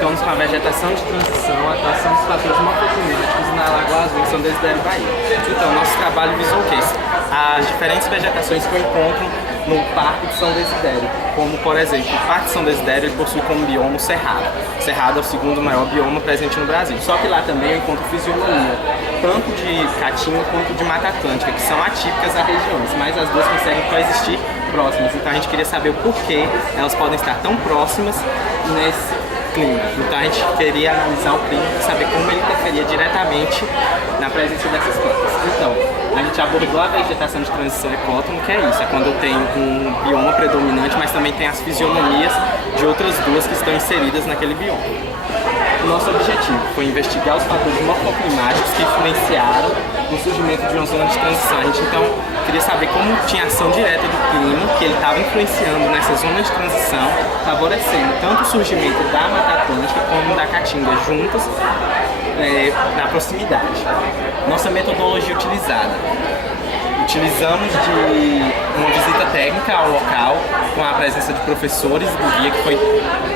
buscamos com a vegetação de transição a atuação dos fatores morfoclimáticos na Lagoa Azul, em São Desidério, Bahia. Então, nosso trabalho visou o quê? As diferentes vegetações que eu encontro no Parque de São Desidério, como, por exemplo, o Parque de São Desidério ele possui como bioma o Cerrado. O Cerrado é o segundo maior bioma presente no Brasil. Só que lá também eu encontro fisionomia, tanto de caatinga quanto de Mata Atlântica, que são atípicas a regiões, mas as duas conseguem coexistir próximas. Então a gente queria saber o porquê elas podem estar tão próximas nesse clima. Então a gente queria analisar o clima para saber como ele interferia diretamente na presença dessas plantas. Então, a gente abordou a vegetação de transição ecótona, que é isso, é quando eu tenho um bioma predominante, mas também tem as fisionomias de outras duas que estão inseridas naquele bioma. O nosso objetivo foi investigar os fatores morfoclimáticos que influenciaram no surgimento de uma zona de transição. A gente então queria saber como tinha ação direta do clima, que ele estava influenciando nessa zona de transição, favorecendo tanto o surgimento da Mata Atlântica como da Caatinga juntas na proximidade. Nossa metodologia utilizada. Utilizamos de uma visita técnica ao local, com a presença de professores do guia que foi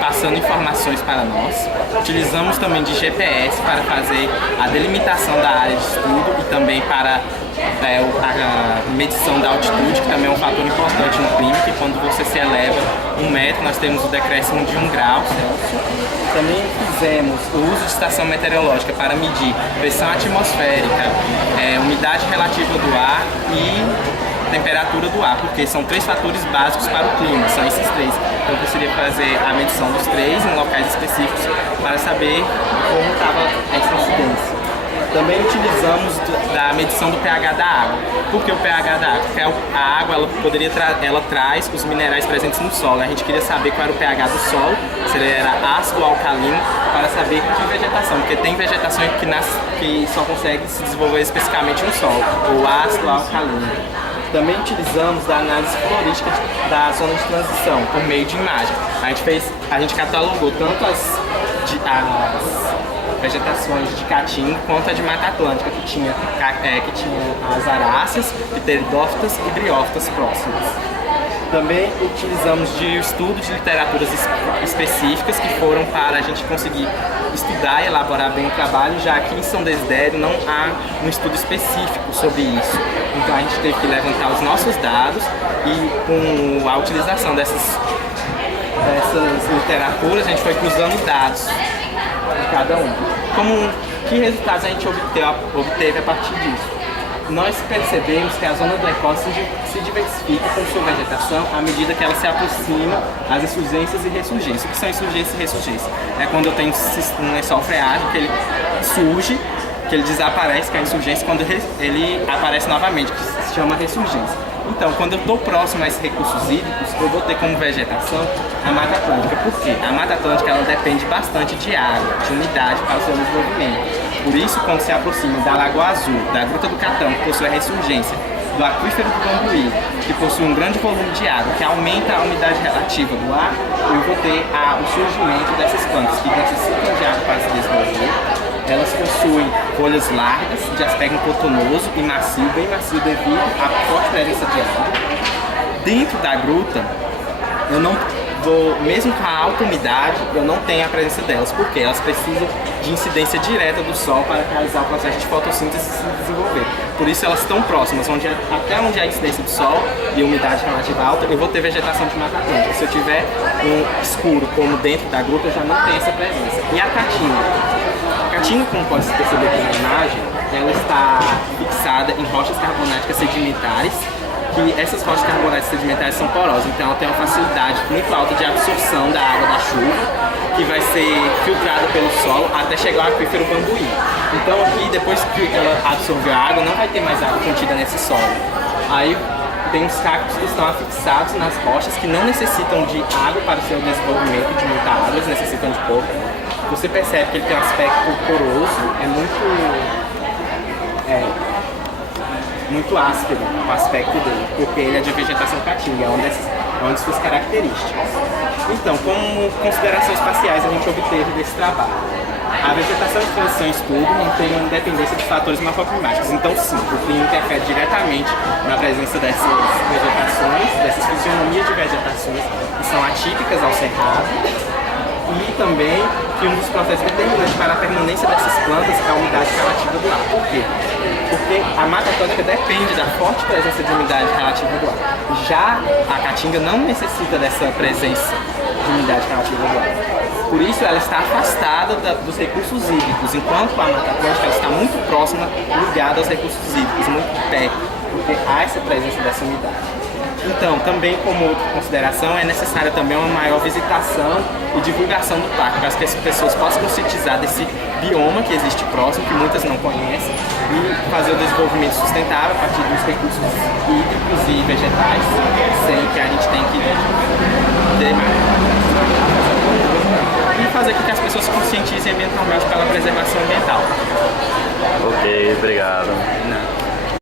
passando informações para nós. Utilizamos também de GPS para fazer a delimitação da área de estudo e também para a medição da altitude, que também é um fator importante no clima, que quando você se eleva 1 metro, nós temos o decréscimo de 1 grau Celsius. Também fizemos o uso de estação meteorológica para medir pressão atmosférica, umidade relativa do ar e temperatura do ar, porque são 3 fatores básicos para o clima, são esses 3. Então eu gostaria de fazer a medição dos 3 em locais específicos para saber como estava essa incidência. Também utilizamos da medição do pH da água. Por que o pH da água? Porque a água ela traz os minerais presentes no solo. A gente queria saber qual era o pH do solo, se ele era ácido ou alcalino, para saber que vegetação, porque tem vegetação que só consegue se desenvolver especificamente no solo, ou ácido ou alcalino. Também utilizamos da análise florística da zona de transição, por meio de imagem. A gente catalogou tanto as vegetações de caatinga quanto a de Mata Atlântica, que tinha as aráceas, pteridófitas e briófitas próximas. Também utilizamos de estudo de literaturas específicas que foram para a gente conseguir estudar e elaborar bem o trabalho, já que em São Desidério não há um estudo específico sobre isso. Então a gente teve que levantar os nossos dados e com a utilização dessas literaturas a gente foi cruzando dados de cada um. Que resultados a gente obteve a partir disso? Nós percebemos que a zona do ecosistema se diversifica com sua vegetação à medida que ela se aproxima às insurgências e ressurgências. O que são insurgências e ressurgências? É quando eu tenho um lençol freático que ele surge, que ele desaparece, que é a insurgência, quando ele aparece novamente, que se chama ressurgência. Então, quando eu estou próximo a esses recursos hídricos, eu vou ter como vegetação a Mata Atlântica. Por quê? A Mata Atlântica ela depende bastante de água, de umidade para o seu desenvolvimento. Por isso, quando se aproxima da Lagoa Azul, da Gruta do Catão, que possui a ressurgência, do aquífero do Bambuí, que possui um grande volume de água, que aumenta a umidade relativa do ar, eu vou ter o surgimento dessas plantas que necessitam de água para se desenvolver. Elas possuem folhas largas, de aspecto cotonoso e macio, bem macio devido à forte presença de água. Dentro da gruta, eu não vou, mesmo com a alta umidade, eu não tenho a presença delas, porque elas precisam de incidência direta do sol para realizar o processo de fotossíntese e se desenvolver. Por isso elas estão próximas, até onde há incidência do sol e umidade relativa alta, eu vou ter vegetação de Mata Atlântica. Se eu tiver um escuro como dentro da gruta, eu já não tenho essa presença. E a caatinga? A caatinga, como pode se perceber aqui na imagem, ela está fixada em rochas carbonáticas sedimentares, que essas rochas carbonáticas sedimentares são porosas, então ela tem uma facilidade muito alta de absorção da água da chuva, que vai ser filtrada pelo solo até chegar ao aquífero Bambuí. Então aqui, depois que ela absorveu a água, não vai ter mais água contida nesse solo. Aí tem os cactos que estão afixados nas rochas, que não necessitam de água para o seu desenvolvimento, de muita água, eles necessitam de pouca. Você percebe que ele tem um aspecto poroso, é muito áspero o aspecto dele, porque ele é de vegetação caatinga, é uma de suas características. Então, como considerações espaciais a gente obteve desse trabalho? A vegetação de transição em estudo não tem uma independência de fatores morfoclimáticos, então sim, o clima interfere diretamente na presença dessas vegetações, dessas fisionomias de vegetações que são atípicas ao cerrado, e também que um dos processos determinantes para a permanência dessas plantas é a umidade relativa do ar. Por quê? Porque a Mata Atlântica depende da forte presença de umidade relativa do ar. Já a Caatinga não necessita dessa presença de umidade relativa do ar. Por isso ela está afastada dos recursos hídricos, enquanto a Mata Atlântica ela está muito próxima, ligada aos recursos hídricos, muito perto, porque há essa presença dessa umidade. Então, também como outra consideração, é necessária também uma maior visitação e divulgação do parque, para que as pessoas possam conscientizar desse bioma que existe próximo, que muitas não conhecem, e fazer o desenvolvimento sustentável a partir dos recursos hídricos e vegetais, sem que a gente tenha que ter mais. E fazer com que as pessoas se conscientizem ambientalmente pela preservação ambiental. Ok, obrigado.